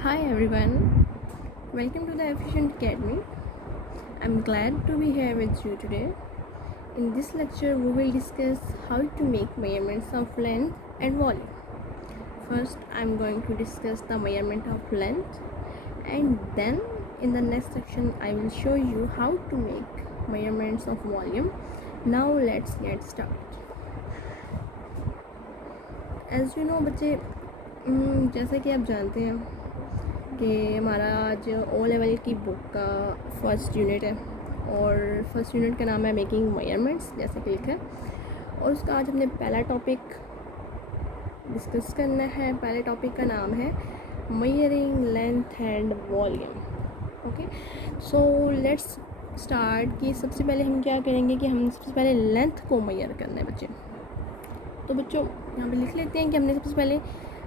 Hi everyone, welcome to the Efficient Academy. I'm glad to be here with you today. In this lecture, we will discuss how to make measurements of length and volume. First, I'm going to discuss the measurement of length, and then in the next section, I will show you how to make measurements of volume. Now, let's get started. As you know, बच्चे जैसा कि आप जानते हैं कि हमारा आज O level की बुक का फर्स्ट यूनिट है और फर्स्ट यूनिट का नाम है मेकिंग मेजरमेंट्स, जैसे कि लिखा है। और उसका आज हमने पहला टॉपिक डिस्कस करना है। पहले टॉपिक का नाम है measuring length and volume. Okay, so let's start कि सबसे पहले हम क्या करेंगे कि हम सबसे पहले लेंथ को मेजर करना है बच्चे। तो बच्चों यहाँ पे लिख लेते हैं कि हमने सबसे पहले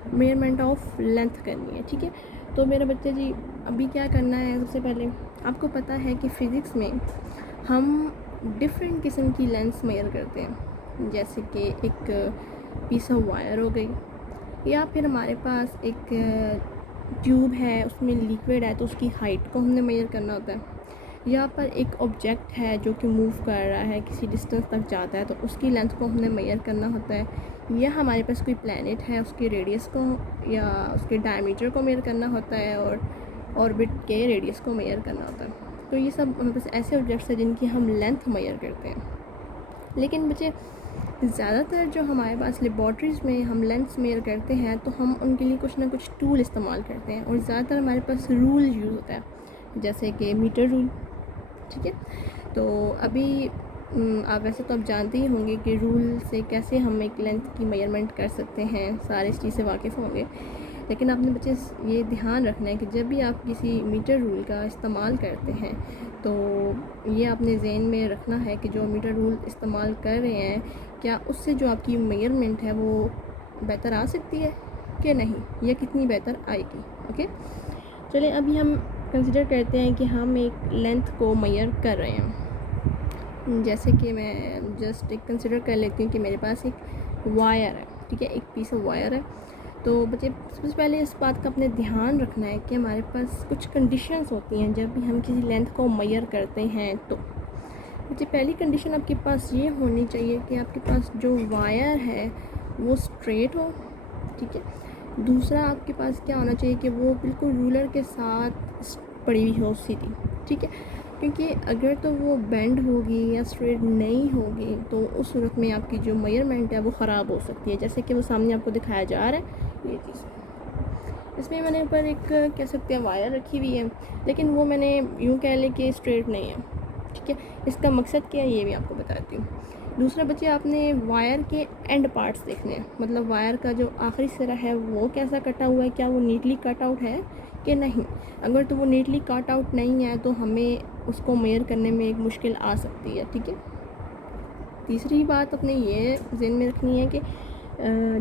मेजरमेंट ऑफ लेंथ करनी है। ठीक है, तो मेरे बच्चे जी अभी क्या करना है, सबसे पहले आपको पता है कि फ़िज़िक्स में हम डिफरेंट किस्म की लेंथ्स मेजर करते हैं, जैसे कि एक पीस ऑफ वायर हो गई, या फिर हमारे पास एक ट्यूब है उसमें लिक्विड है तो उसकी हाइट को हमने मेजर करना होता है, यहाँ पर एक ऑब्जेक्ट है जो कि मूव कर रहा है, किसी डिस्टेंस तक जाता है तो उसकी लेंथ को हमने मेजर करना होता है, या हमारे पास कोई प्लैनेट है उसके रेडियस को या उसके डायमीटर को मेजर करना होता है और ऑर्बिट के रेडियस को मेजर करना होता है। तो ये सब हमारे पास ऐसे ऑब्जेक्ट्स हैं जिनकी हम लेंथ मेजर करते हैं। लेकिन बच्चे ज़्यादातर जो हमारे पास लेबॉर्ट्रीज़ में हम लेंथ्स मेजर करते हैं तो हम उनके लिए कुछ ना कुछ टूल इस्तेमाल करते हैं और ज़्यादातर हमारे पास रूल यूज़ होता है, जैसे कि मीटर रूल। ठीक है, तो अभी आप वैसे तो आप जानते ही होंगे कि रूल से कैसे हम एक लेंथ की मेजरमेंट कर सकते हैं, सारे इस चीज़ से वाकिफ़ होंगे। लेकिन आपने बच्चे ये ध्यान रखना है कि जब भी आप किसी मीटर रूल का इस्तेमाल करते हैं तो ये आपने ज़हन में रखना है कि जो मीटर रूल इस्तेमाल कर रहे हैं क्या उससे जो आपकी मेजरमेंट है वो बेहतर आ सकती है कि नहीं, या कितनी बेहतर आएगी। ओके, चलिए अभी हम कंसिडर करते हैं कि हम एक लेंथ को मेजर कर रहे हैं। जैसे कि मैं जस्ट एक कंसिडर कर लेती हूँ कि मेरे पास एक वायर है। ठीक है, एक पीस ऑफ वायर है। तो बच्चे सबसे पहले इस बात का अपने ध्यान रखना है कि हमारे पास कुछ कंडीशंस होती हैं जब भी हम किसी लेंथ को मेजर करते हैं। तो बच्चे पहली कंडीशन आपके पास ये होनी चाहिए कि आपके पास जो वायर है वो स्ट्रेट हो। ठीक है, दूसरा आपके पास क्या होना चाहिए कि वो बिल्कुल रूलर के साथ पड़ी हुई हो, सीधी। ठीक है, क्योंकि अगर तो वो बेंड होगी या स्ट्रेट नहीं होगी तो उस सूरत में आपकी जो मेजरमेंट है वो ख़राब हो सकती है, जैसे कि वो सामने आपको दिखाया जा रहा है ये चीज़। इसमें मैंने ऊपर एक कह सकते हैं वायर रखी हुई है, लेकिन वो मैंने यूँ कह लें कि स्ट्रेट नहीं है। ठीक है, इसका मकसद क्या है ये भी आपको बताती हूँ। दूसरा बच्चे आपने वायर के एंड पार्ट्स देखने हैं, मतलब वायर का जो आखिरी सिरा है वो कैसा कटा हुआ है, क्या वो नीटली कट आउट है कि नहीं। अगर तो वो नीटली कट आउट नहीं है तो हमें उसको मेजर करने में एक मुश्किल आ सकती है। ठीक है, तीसरी बात अपने ये ज़हन में रखनी है कि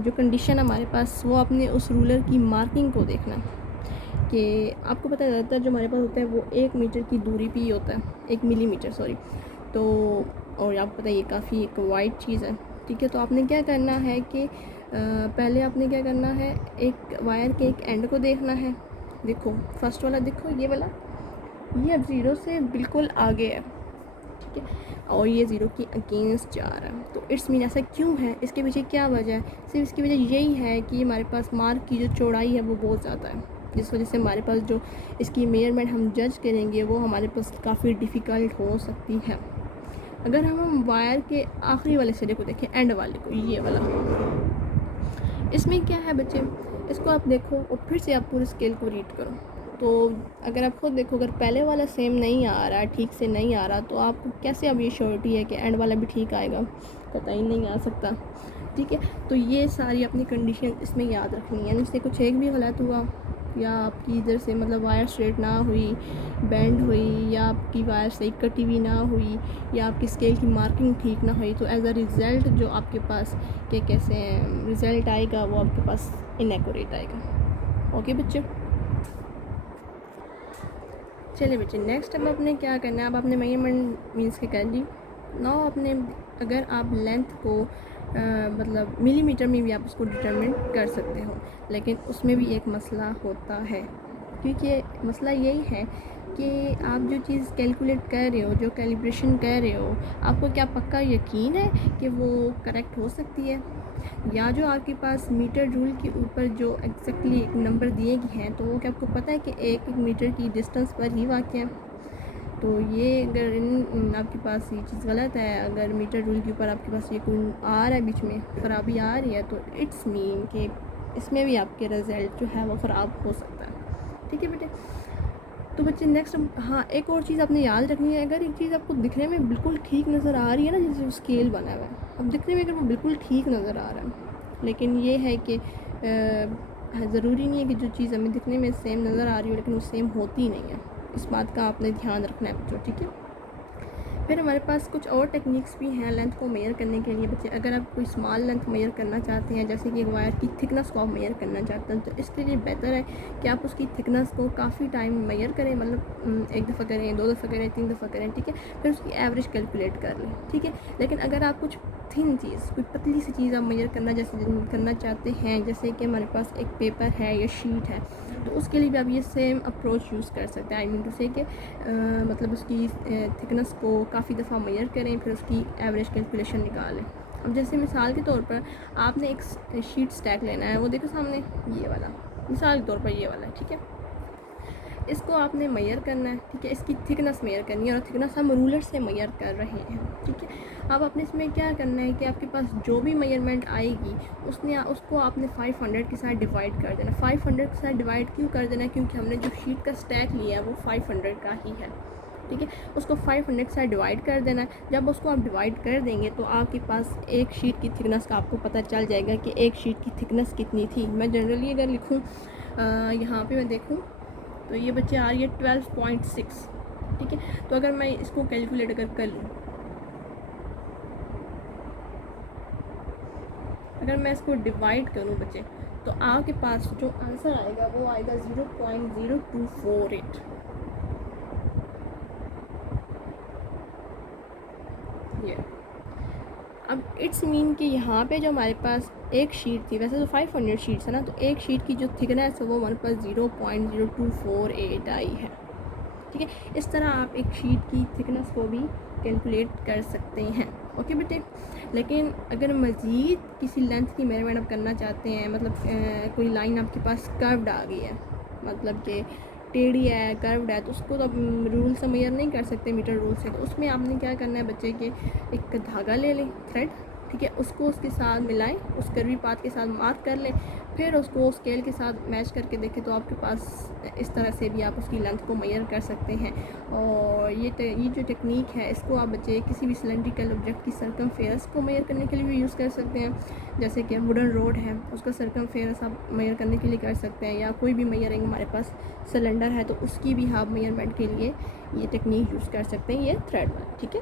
जो कंडीशन हमारे पास वो अपने उस रूलर की मार्किंग को देखना कि आपको पता है ज़्यादातर जो हमारे पास होता है वो 1 मीटर की दूरी पे ही होता है, 1 मिलीमीटर सॉरी। तो और आपको पता है ये काफ़ी एक वाइड चीज़ है। ठीक है, तो आपने क्या करना है कि पहले आपने क्या करना है, एक वायर के एक एंड को देखना है। देखो फर्स्ट वाला, देखो ये वाला, ये अब ज़ीरो से बिल्कुल आगे है। ठीक है, और ये ज़ीरो की अगेंस्ट जा रहा है। तो इट्स मीन ऐसा क्यों है, इसके पीछे क्या वजह है? सिर्फ इसकी वजह यही है कि हमारे पास मार्क की जो चौड़ाई है वो बहुत ज़्यादा है, जिस वजह से हमारे पास जो इसकी मेजरमेंट हम जज करेंगे वो हमारे पास काफ़ी डिफ़िकल्ट हो सकती है। अगर हम वायर के आखिरी वाले सिरे को देखें, एंड वाले को, ये वाला, इसमें क्या है बच्चे, इसको आप देखो और फिर से आप पूरे स्केल को रीड करो। तो अगर आप खुद देखो, अगर पहले वाला सेम नहीं आ रहा, ठीक से नहीं आ रहा, तो आपको कैसे अब ये श्योरिटी है कि एंड वाला भी ठीक आएगा? पता ही नहीं आ सकता। ठीक है, तो ये सारी अपनी कंडीशन इसमें याद रखनी है। इससे कुछ एक भी गलत हुआ या आपकी इधर से मतलब वायर स्ट्रेट ना हुई, बेंड हुई, या आपकी वायर सही कटी हुई ना हुई, या आपकी स्केल की मार्किंग ठीक ना हुई, तो एज अ रिज़ल्ट जो आपके पास के कैसे रिज़ल्ट आएगा वो आपके पास इनएक्यूरेट आएगा। ओके बच्चे, चलिए बच्चे नेक्स्ट अब आपने क्या करना है, अब आपने मेजरमेंट मीन्स के कर ली। नाउ आपने, अगर आप लेंथ को मतलब मिलीमीटर में भी आप उसको डिटरमिन कर सकते हो, लेकिन उसमें भी एक मसला होता है। क्योंकि मसला यही है कि आप जो चीज़ कैलकुलेट कर रहे हो, जो कैलिब्रेशन कर रहे हो, आपको क्या पक्का यकीन है कि वो करेक्ट हो सकती है? या जो आपके पास मीटर रूल के ऊपर जो एग्जैक्टली एक नंबर दिए गए हैं, तो वो क्या आपको पता है कि एक मीटर की डिस्टेंस पर ही वाक़ है? तो ये अगर आपके पास ये चीज़ गलत है, अगर मीटर रूल के ऊपर आपके पास ये कोई आ रहा है, बीच में ख़राबी आ रही है, तो इट्स मीन कि इसमें भी आपके रिज़ल्ट जो है वो ख़राब हो सकता है। ठीक है बेटे। तो बच्चे नेक्स्ट, हाँ एक और चीज़ आपने याद रखनी है, अगर एक चीज़ आपको दिखने में बिल्कुल ठीक नज़र आ रही है ना, जैसे स्केल बना हुआ है, अब दिखने में अगर वो बिल्कुल ठीक नज़र आ रहा है, लेकिन ये है कि ज़रूरी नहीं है कि जो चीज़ हमें दिखने में सेम नज़र आ रही हो लेकिन वो सेम होती नहीं है। इस बात का आपने ध्यान रखना है बच्चों, ठीक है। फिर हमारे पास कुछ और टेक्निक्स भी हैं लेंथ को मेज़र करने के लिए बच्चे। अगर आप कोई स्मॉल लेंथ मेज़र करना चाहते हैं, जैसे कि वायर की थिकनेस को आप मेज़र करना चाहते हैं, तो इसके लिए बेहतर है कि आप उसकी थिकनेस को काफ़ी टाइम मेज़र करें, मतलब एक दफ़ा करें, 2 दफ़ा करें, 3 दफ़ा करें, ठीक है। फिर उसकी एवरेज कैलकुलेट कर लें, ठीक है। लेकिन अगर आप कुछ थिन चीज़, कोई पतली सी चीज़ आप मेज़र करना चाहते हैं, जैसे कि हमारे पास एक पेपर है या शीट है, तो उसके लिए भी आप ये सेम अप्रोच यूज़ कर सकते हैं। आई मीन टू से कि मतलब उसकी थिकनेस को काफ़ी दफ़ा मेज़र करें, फिर उसकी एवरेज कैलकुलेशन निकालें। अब जैसे मिसाल के तौर पर आपने एक शीट स्टैक लेना है, वो देखो सामने ये वाला, मिसाल के तौर पर ये वाला है, ठीक है। इसको आपने मेज़र करना है, ठीक है। इसकी थिकनेस मेज़र करनी है और थिकनेस हम रूलर से मेज़र कर रहे हैं, ठीक है। अब आपने इसमें क्या करना है कि आपके पास जो भी मेजरमेंट आएगी उसको आपने 500 के साथ डिवाइड कर देना। 500 के साथ डिवाइड क्यों कर देना? क्योंकि हमने जो शीट का स्टैक लिया है वो 500 का ही है, ठीक है। उसको 500 के साथ डिवाइड कर देना है। जब उसको आप डिवाइड कर देंगे तो आपके पास एक शीट की थिकनेस का आपको पता चल जाएगा कि एक शीट की थिकनेस कितनी थी। मैं जनरली अगर लिखूँ यहाँ पे मैं देखूँ तो ये बच्चे आ रही है 12.6, ठीक है। तो अगर मैं इसको कैलकुलेट अगर कर लूँ, अगर मैं इसको डिवाइड करूँ बच्चे, तो आपके पास जो आंसर आएगा वो आएगा 0.0248। ये अब इट्स मीन कि यहाँ पे जो हमारे पास एक शीट थी, वैसे तो 500 शीट्स है ना, तो एक शीट की जो थिकनेस है वो हमारे पास 0.0248 आई है, ठीक है। इस तरह आप एक शीट की थिकनेस को भी कैलकुलेट कर सकते हैं, ओके बेटे। लेकिन अगर मज़ीद किसी लेंथ की मेजरमेंट आप करना चाहते हैं, मतलब कोई लाइन आपके पास कर्व्ड आ गई है, मतलब कि टेढ़ी है, कर्व्ड है, तो उसको तो रूल से मेजर नहीं कर सकते, मीटर रूल से। तो उसमें आपने क्या करना है बच्चे कि एक धागा ले लें, थ्रेड, ठीक है, उसको उसके साथ मिलाएं, उस कर्वी पाथ के साथ मार्क कर लें, फिर उसको स्केल के साथ मैच करके देखें तो आपके पास इस तरह से भी आप उसकी लेंथ को मेजर कर सकते हैं। और ये जो टेक्निक है, इसको आप बच्चे किसी भी सिलेंड्रिकल ऑब्जेक्ट की सर्कमफेरेंस को मेजर करने के लिए भी यूज़ कर सकते हैं। जैसे कि वुडन रोड है, उसका सर्कमफेरेंस आप मेजर करने के लिए कर सकते हैं, या कोई भी मेजरिंग हमारे पास सिलेंडर है तो उसकी भी आप मेजरमेंट के लिए ये टेक्निक यूज़ कर सकते हैं, ये थ्रेड वाला, ठीक है।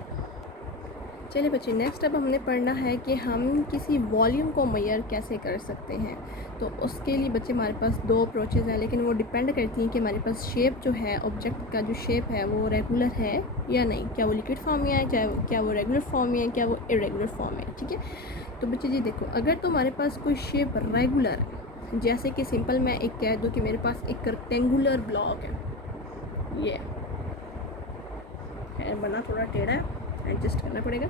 चलिए बच्चे, नेक्स्ट अब हमने पढ़ना है कि हम किसी वॉल्यूम को मेजर कैसे कर सकते हैं। तो उसके लिए बच्चे हमारे पास 2 अप्रोचेज़ हैं, लेकिन वो डिपेंड करती हैं कि हमारे पास शेप जो है, ऑब्जेक्ट का जो शेप है वो रेगुलर है या नहीं, क्या वो लिक्विड फॉर्म में है, क्या वो रेगुलर फॉर्म में है, क्या वो इरेगुलर फॉर्म में है, ठीक है। तो बच्चे जी देखो, अगर तो हमारे पास कोई शेप रेगुलर है, जैसे कि सिंपल मैं एक कह दूँ कि मेरे पास एक रेक्टेंगुलर ब्लॉक है, ये है बना थोड़ा टेढ़ा है, एडजस्ट करना पड़ेगा।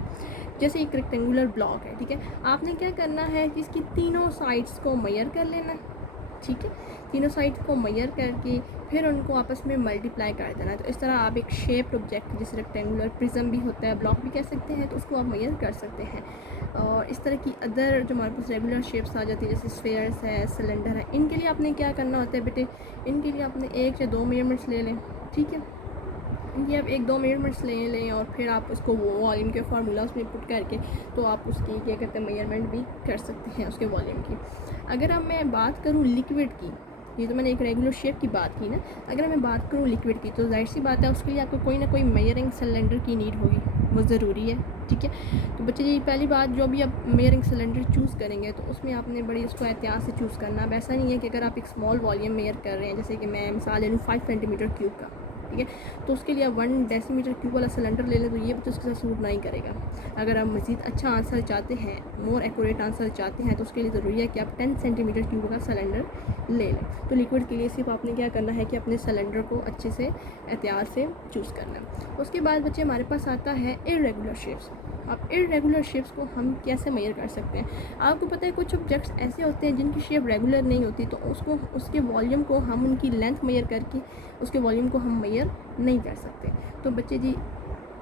जैसे एक रेक्टेंगुलर ब्लॉक है, ठीक है, आपने क्या करना है कि इसकी तीनों साइड्स को मेजर कर लेना है, ठीक है। तीनों साइड्स को मेजर करके फिर उनको आपस में मल्टीप्लाई कर देना है। तो इस तरह आप एक शेप्ड ऑब्जेक्ट, जैसे रेक्टेंगुलर प्रिज्म भी होता है, ब्लॉक भी कह सकते हैं, तो उसको आप मेजर कर सकते हैं। और इस तरह की अदर जो हमारे पास रेगुलर शेप्स आ जाती है, जैसे स्फेयर्स है, सिलेंडर है, इनके लिए आपने क्या करना होता है बेटे, इनके लिए आपने 1 या 2 मेजरमेंट्स ले लें, ठीक है। ये आप 1-2 मेजरमेंट्स ले लें और फिर आप उसको वॉल्यूम के फार्मूला उसमें पुट करके तो आप उसकी क्या कहते हैं मेजरमेंट भी कर सकते हैं उसके वॉल्यूम की। अगर अब मैं बात करूँ लिक्विड की, ये तो मैंने एक रेगुलर शेप की बात की ना, अगर मैं बात करूँ लिक्विड की, तो जाहिर सी बात है उसके लिए आपको कोई ना कोई मेजरिंग सिलेंडर की नीड होगी, वो ज़रूरी है, ठीक है। तो बच्चे जी पहली बात, जो भी आप मेजरिंग सिलेंडर चूज़ करेंगे तो उसमें आपने बड़ी उसको एहतियात से चूज़ करना। अब ऐसा नहीं है कि अगर आप एक स्मॉल वॉल्यूम मेजर कर रहे हैं, जैसे कि मैं मिसाल ले लूँ 5 सेंटीमीटर क्यूब का, ठीक है। तो उसके लिए आप 1 डेसीमीटर क्यूब वाला सिलेंडर ले लें तो ये तो उसके साथ सूट नहीं करेगा। अगर आप मज़ीद अच्छा आंसर चाहते हैं, मोर एक्यूरेट आंसर चाहते हैं, तो उसके लिए ज़रूरी है कि आप 10 सेंटीमीटर क्यूब का सिलेंडर ले लें। तो लिक्विड के लिए सिर्फ आपने क्या करना है कि अपने सिलेंडर को अच्छे से एहतियात से चूज़ करना है। उसके बाद बच्चे हमारे पास आता है इर्रेगुलर शेप्स। अब इर्रेगुलर शेप्स को हम कैसे मेजर कर सकते हैं? आपको पता है कुछ ऑब्जेक्ट्स ऐसे होते हैं जिनकी शेप रेगुलर नहीं होती, तो उसको उसके वॉल्यूम को हम उनकी लेंथ मेजर करके उसके वॉल्यूम को हम मेजर नहीं कर सकते। तो बच्चे जी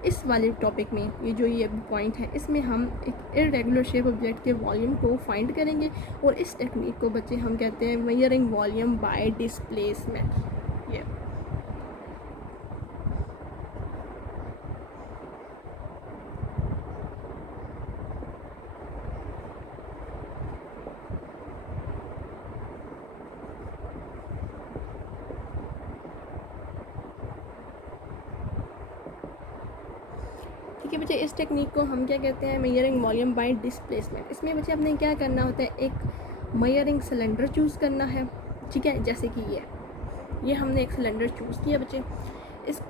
इस वाले टॉपिक में ये पॉइंट है, इसमें हम एक इर्रेगुलर शेप ऑब्जेक्ट के वॉल्यूम को फाइंड करेंगे और इस टेक्निक को बच्चे हम कहते हैं मेजरिंग वॉल्यूम बाय डिस्प्लेसमेंट। ये ठीक है बच्चे, इस टेक्निक को हम क्या कहते हैं मेजरिंग वॉल्यूम बाय डिस्प्लेसमेंट। इसमें बच्चे आपने क्या करना होता है, एक मेजरिंग सिलेंडर चूज़ करना है, ठीक है। जैसे कि ये हमने एक सिलेंडर चूज़ किया बच्चे। इस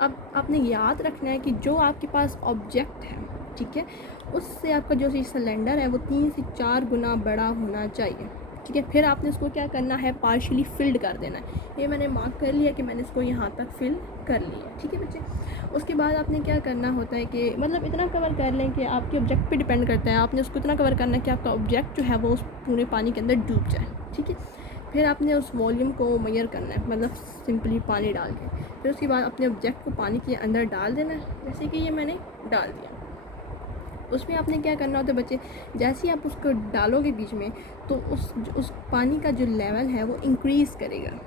अब आपने याद रखना है कि जो आपके पास ऑब्जेक्ट है, ठीक है, उससे आपका जो सिलेंडर है वो 3 से 4 गुना बड़ा होना चाहिए, ठीक है। फिर आपने उसको क्या करना है, पार्शियली फिल्ड कर देना है। ये मैंने मार्क कर लिया कि मैंने इसको यहाँ तक फिल कर लिया, ठीक है बच्चे। उसके बाद आपने क्या करना होता है कि मतलब इतना कवर कर लें कि आपके ऑब्जेक्ट पे डिपेंड करता है, आपने उसको इतना कवर करना है कि आपका ऑब्जेक्ट जो है वो उस पूरे पानी के अंदर डूब जाए, ठीक है। फिर आपने उस वॉल्यूम को मेजर करना है, मतलब सिंपली पानी डाल के। फिर उसके बाद अपने ऑब्जेक्ट को पानी के अंदर डाल देना है, जैसे कि ये मैंने डाल दिया। उसमें आपने क्या करना होता है बच्चे, जैसे ही आप उसको डालोगे बीच में, तो उस पानी का जो लेवल है वो इंक्रीज़ करेगा,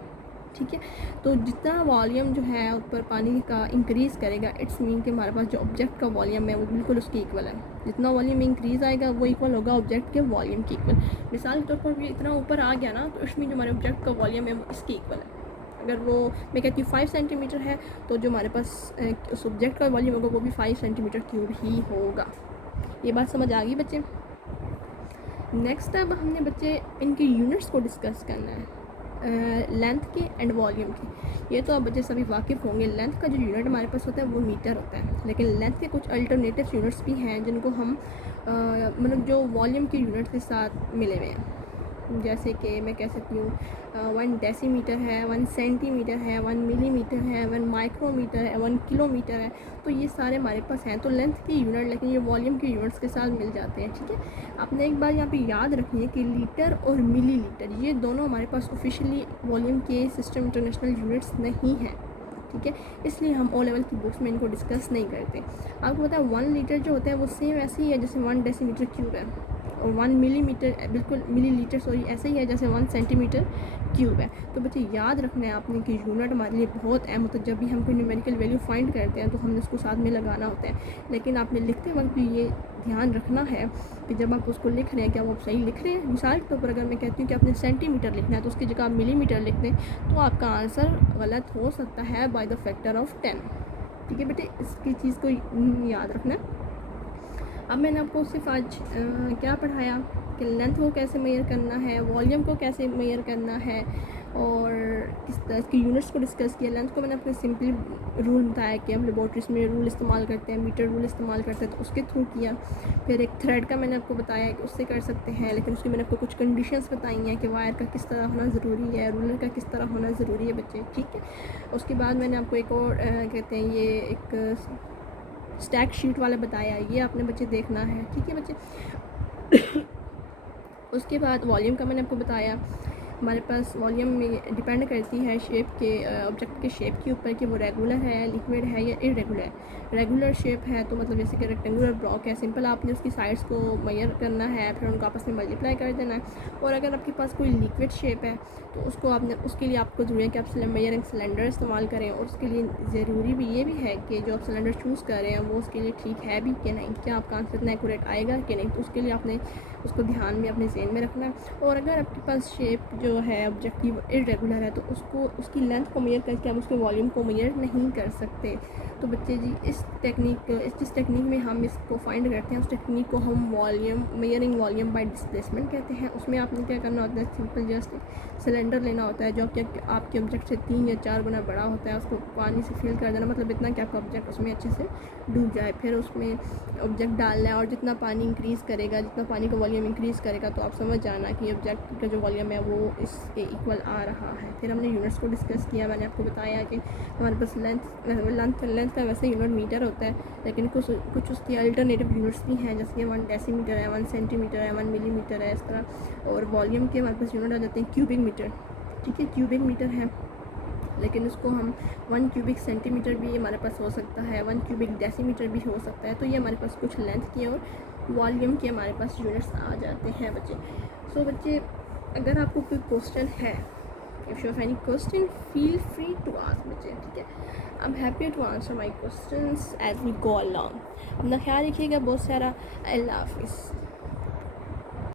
ठीक है। तो जितना वॉल्यूम जो है ऊपर पानी का इंक्रीज़ करेगा, इट्स मीन कि हमारे पास जो ऑब्जेक्ट का वॉल्यूम है वो बिल्कुल उसके इक्वल है। जितना वॉल्यूम इंक्रीज़ आएगा वो इक्वल होगा ऑब्जेक्ट के वॉल्यूम के इक्वल। मिसाल के तौर पर भी इतना ऊपर आ गया ना, तो इसमें जो हमारे ऑब्जेक्ट का वॉल्यूम है वो इसके इक्वल है। अगर वो मैं कहती हूँ 5 सेंटीमीटर है, तो जो हमारे पास उस ऑब्जेक्ट का वॉल्यूम होगा वो भी 5 सेंटीमीटर क्यूब ही होगा। ये बात समझ आ गई बच्चे। नेक्स्ट अब हमने बच्चे इनके यूनिट्स को डिस्कस करना है, लेंथ के एंड वॉल्यूम के। ये तो आप बच्चे सभी वाकिफ़ होंगे, लेंथ का जो यूनिट हमारे पास होता है वो मीटर होता है, लेकिन लेंथ के कुछ अल्टरनेटिव यूनिट्स भी हैं जिनको हम मतलब जो वॉल्यूम के यूनिट के साथ मिले हुए हैं। जैसे कि मैं कह सकती हूँ 1 डेसीमीटर है, 1 सेंटीमीटर है, 1 मिलीमीटर है, 1 माइक्रोमीटर है, 1 किलोमीटर है। तो ये सारे हमारे पास हैं, तो लेंथ की यूनिट, लेकिन ये वॉल्यूम के यूनिट्स के साथ मिल जाते हैं, ठीक है। आपने एक बार यहाँ पे याद रखनी है कि लीटर और मिलीलीटर ये दोनों हमारे पास ऑफिशियली वॉल्यूम के सिस्टम इंटरनेशनल यूनिट्स नहीं हैं, ठीक है। इसलिए हम ओ लेवल की बुक्स में इनको डिस्कस नहीं करते। आपको पता है 1 लीटर जो होता है वो सेम ऐसे ही है जैसे 1 डेसीमीटर क्यूब है, और 1 मिलीमीटर बिल्कुल मिलीलीटर सॉरी ऐसे ही है जैसे 1 सेंटीमीटर क्यूब है। तो बच्चे याद रखना है आपने कि यूनिट हमारे लिए बहुत अहम होता है। जब भी हम कोई न्यूमेरिकल वैल्यू फाइंड करते हैं तो हमने उसको साथ में लगाना होता है, लेकिन आपने लिखते वक्त भी ये ध्यान रखना है कि जब आप उसको लिख रहे हैं क्या वो सही लिख रहे हैं। मिसाल के तौर पर अगर मैं कहती हूँ कि आपने सेंटीमीटर लिखना है तो उसकी जगह आप मिलीमीटर लिख दें तो आपका आंसर गलत हो सकता है बाय द फैक्टर ऑफ 10, ठीक है बेटे। इसकी चीज़ को याद रखना है। अब मैंने आपको सिर्फ आज क्या पढ़ाया कि लेंथ को कैसे मेजर करना है, वॉल्यूम को कैसे मेजर करना है, और किस तरह की यूनिट्स को डिस्कस किया। लेंथ को मैंने आपको सिंपली रूल बताया कि हम लेबॉर्ट्रीज में रूल इस्तेमाल करते हैं, मीटर रूल इस्तेमाल करते हैं, तो उसके थ्रू किया। फिर एक थ्रेड का मैंने आपको बताया कि उससे कर सकते हैं, लेकिन उसकी मैंने आपको कुछ कंडीशंस बताई हैं कि वायर का किस तरह होना ज़रूरी है, रूलर का किस तरह होना ज़रूरी है बच्चे, ठीक है। उसके बाद मैंने आपको एक और कहते हैं ये एक स्टैक शीट वाला बताया, ये आपने बच्चे देखना है, ठीक है बच्चे। उसके बाद वॉल्यूम का मैंने आपको बताया। हमारे पास वॉल्यूम में डिपेंड करती है शेप के ऑब्जेक्ट के शेप के ऊपर कि वो रेगुलर है, लिक्विड है या इरेगुलर है। रेगुलर शेप है तो मतलब जैसे कि रेक्टेंगुलर ब्लॉक है, सिंपल आपने उसकी साइड्स को मेजर करना है, फिर उनको आपस में मल्टीप्लाई कर देना है। और अगर आपके पास कोई लिक्विड शेप है तो उसको आपने उसके लिए आपको ज़रूरी है कि आप मेजरिंग सिलेंडर इस्तेमाल करें, और उसके लिए ज़रूरी भी ये भी है कि जो आप सिलेंडर चूज़ कर रहे हैं वो उसके लिए ठीक है भी कि नहीं, क्या आपका आंसर इतना एक्यूरेट आएगा कि नहीं। तो उसके लिए आपने उसको ध्यान में अपने ज़हन में रखना है। और अगर आपके पास शेप जो है ऑब्जेक्ट की इरेगुलर है तो उसको उसकी लेंथ को मेजर करके हम उसके वॉल्यूम को मेजर नहीं कर सकते। तो बच्चे जी जिस टेक्निक में हम इसको फाइंड करते हैं उस टेक्निक को हम मेजरिंग वॉल्यूम बाय डिस्प्लेसमेंट कहते हैं। उसमें आपने क्या करना होता है, सिंपल जस्ट सिलेंडर लेना होता है जो आपके ऑब्जेक्ट से 3 या 4 गुना बड़ा होता है, उसको पानी से फिल कर देना, मतलब इतना कि आपका ऑब्जेक्ट उसमें अच्छे से डूब जाए। फिर उसमें ऑब्जेक्ट डालना है और जितना पानी इंक्रीज़ करेगा, जितना पानी का वॉल्यूम इंक्रीज़ करेगा तो आप समझ जाना कि ऑब्जेक्ट का जो वॉल्यूम है वो इसके इक्वल आ रहा है। फिर हमने यूनिट्स को डिस्कस किया, मैंने आपको बताया कि हमारे पास लेंथ का वैसे यूनिट मीटर होता है, लेकिन कुछ उसकी अल्टरनेटिव यूनिट्स भी हैं, जैसे 1 डेसीमीटर है, 1 सेंटीमीटर है, 1 मिलीमीटर है, इस तरह। और वॉल्यूम के हमारे पास यूनिट आ जाते हैं क्यूबिक मीटर, ठीक है, क्यूबिक मीटर है, लेकिन उसको हम 1 क्यूबिक सेंटीमीटर भी हमारे पास हो सकता है, 1 क्यूबिक डेसीमीटर भी हो सकता है। तो ये हमारे पास कुछ लेंथ के और वॉल्यूम के हमारे पास यूनिट्स आ जाते हैं बच्चे। सो बच्चे, अगर आपको कोई क्वेश्चन है, if you have any question feel free to ask बच्चे, ठीक है। I am happy to answer my questions as we go along. अपना ख्याल रखिएगा बहुत सारा। अल्लाह हाफिज़।